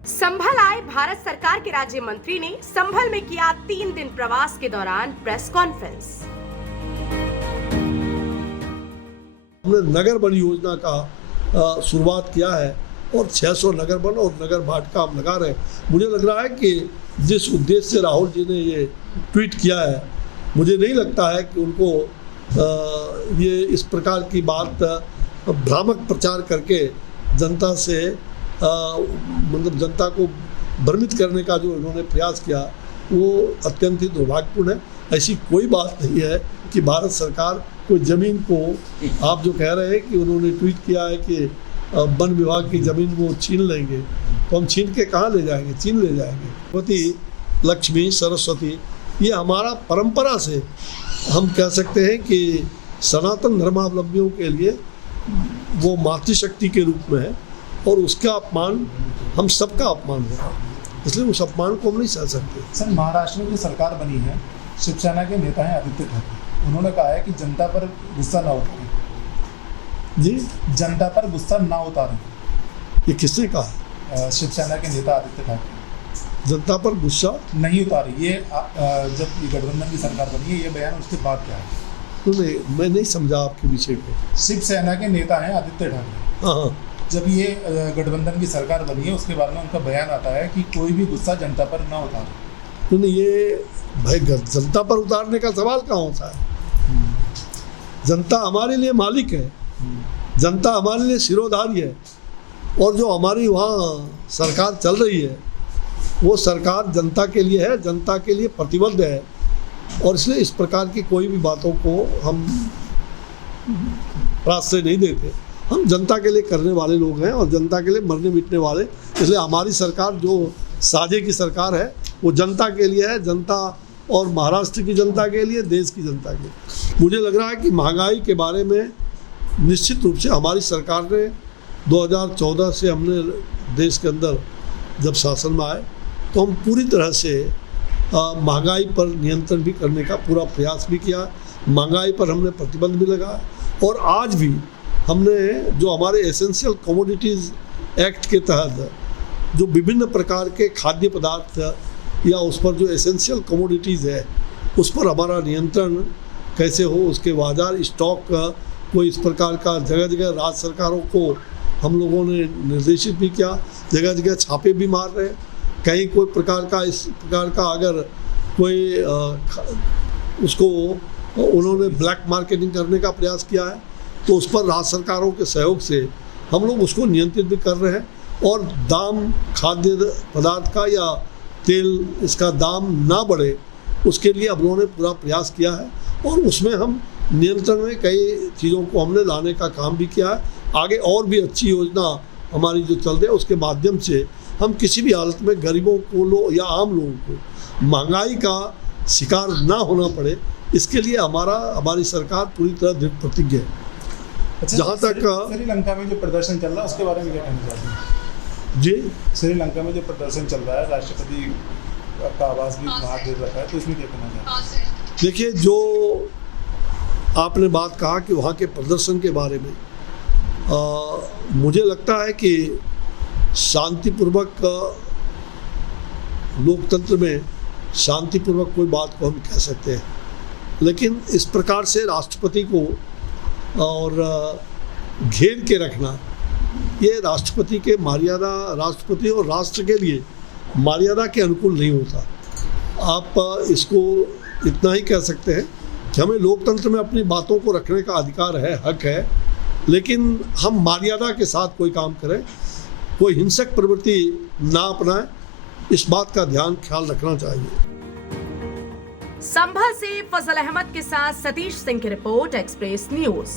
संभल आए भारत सरकार के राज्य मंत्री ने संभल में किया 3 दिन प्रवास के दौरान प्रेस कॉन्फ्रेंस। हमने नगर वन योजना का शुरुआत किया है और 600 नगर वन और नगर बाट का हम लगा रहे हैं। मुझे लग रहा है कि जिस उद्देश्य से राहुल जी ने ये ट्वीट किया है, मुझे नहीं लगता है कि उनको ये इस प्रकार की बात भ्रामक प्रचार करके जनता से मतलब जनता को भ्रमित करने का जो इन्होंने प्रयास किया वो अत्यंत ही दुर्भाग्यपूर्ण है। ऐसी कोई बात नहीं है कि भारत सरकार कोई ज़मीन को, आप जो कह रहे हैं कि उन्होंने ट्वीट किया है कि वन विभाग की ज़मीन वो छीन लेंगे, तो हम छीन के कहाँ ले जाएंगे? चीन ले जाएंगे। सरस्वती, लक्ष्मी, सरस्वती, ये हमारा परंपरा से हम कह सकते हैं कि सनातन धर्मावलंबियों के लिए वो मातृशक्ति के रूप में है और उसका अपमान हम सबका अपमान है, इसलिए उस अपमान को हम नहीं सह सकते। सर, महाराष्ट्र में जो सरकार बनी है, शिवसेना के नेता हैं आदित्य ठाकरे, उन्होंने कहा है कि जनता पर गुस्सा ना उतारें। जी, जनता पर गुस्सा ना उतारें। ये किसने कहा? शिवसेना के नेता आदित्य ठाकरे जनता पर गुस्सा नहीं उतारे। ये जब ये गठबंधन की सरकार बनी है, ये बयान उसके बाद क्या है? तो मैं नहीं समझा आपके विषय को। शिवसेना के नेता हैं आदित्य ठाकरे। हाँ, जब ये गठबंधन की सरकार बनी है, उसके बाद में उनका बयान आता है कि कोई भी गुस्सा जनता पर ना उतारे। तो ये भाई जनता पर उतारने का सवाल कहाँ होता है? जनता हमारे लिए मालिक है, जनता हमारे लिए सिरोधारी है और जो हमारी वहाँ सरकार चल रही है वो सरकार जनता के लिए है, जनता के लिए प्रतिबद्ध है और इसलिए इस प्रकार की कोई भी बातों को हम प्राश्रय नहीं देते। हम जनता के लिए करने वाले लोग हैं और जनता के लिए मरने मिटने वाले, इसलिए हमारी सरकार जो साझे की सरकार है वो जनता के लिए है, जनता और महाराष्ट्र की जनता के लिए, देश की जनता के लिए। मुझे लग रहा है कि महंगाई के बारे में निश्चित रूप से हमारी सरकार ने 2014 से हमने देश के अंदर जब शासन में आए तो हम पूरी तरह से महंगाई पर नियंत्रण भी करने का पूरा प्रयास भी किया। महंगाई पर हमने प्रतिबंध भी लगाया और आज भी हमने जो हमारे एसेंशियल कमोडिटीज़ एक्ट के तहत जो विभिन्न प्रकार के खाद्य पदार्थ या उस पर जो एसेंशियल कमोडिटीज़ है उस पर हमारा नियंत्रण कैसे हो, उसके बाजार स्टॉक कोई इस प्रकार का जगह जगह राज्य सरकारों को हम लोगों ने निर्देशित भी किया, जगह जगह छापे भी मार रहे हैं। कहीं कोई प्रकार का इस प्रकार का अगर कोई उसको उन्होंने ब्लैक मार्केटिंग करने का प्रयास किया है तो उस पर राज्य सरकारों के सहयोग से हम लोग उसको नियंत्रित भी कर रहे हैं और दाम खाद्य पदार्थ का या तेल इसका दाम ना बढ़े उसके लिए हम लोगों ने पूरा प्रयास किया है और उसमें हम नियंत्रण में कई चीज़ों को हमने लाने का काम भी किया है। आगे और भी अच्छी योजना हमारी जो चल रही है उसके माध्यम से हम किसी भी हालत में गरीबों को या आम लोगों को महंगाई का शिकार ना होना पड़े, इसके लिए हमारी सरकार पूरी तरह दृढ़ प्रतिज्ञ है। अच्छा, जहाँ तक श्रीलंका में जो प्रदर्शन चल रहा है उसके बारे में क्या कहना चाहते हैं? जी, श्रीलंका में जो प्रदर्शन चल रहा है, राष्ट्रपति का आवास भी वहाँ दे रखा है, तो इसमें क्या कहना चाहते हैं? देखिए, जो आपने बात कहा कि वहाँ के प्रदर्शन के बारे में मुझे लगता है कि शांतिपूर्वक लोकतंत्र में शांतिपूर्वक कोई बात को हम कह सकते हैं, लेकिन इस प्रकार से राष्ट्रपति को और घेर के रखना ये राष्ट्रपति के मर्यादा, राष्ट्रपति और राष्ट्र के लिए मर्यादा के अनुकूल नहीं होता। आप इसको इतना ही कह सकते हैं कि हमें लोकतंत्र में अपनी बातों को रखने का अधिकार है, हक है, लेकिन हम मर्यादा के साथ कोई काम करें, कोई हिंसक प्रवृत्ति ना अपनाएं, इस बात का ख्याल रखना चाहिए। संभल से फजल अहमद के साथ सतीश सिंह की रिपोर्ट, एक्सप्रेस न्यूज।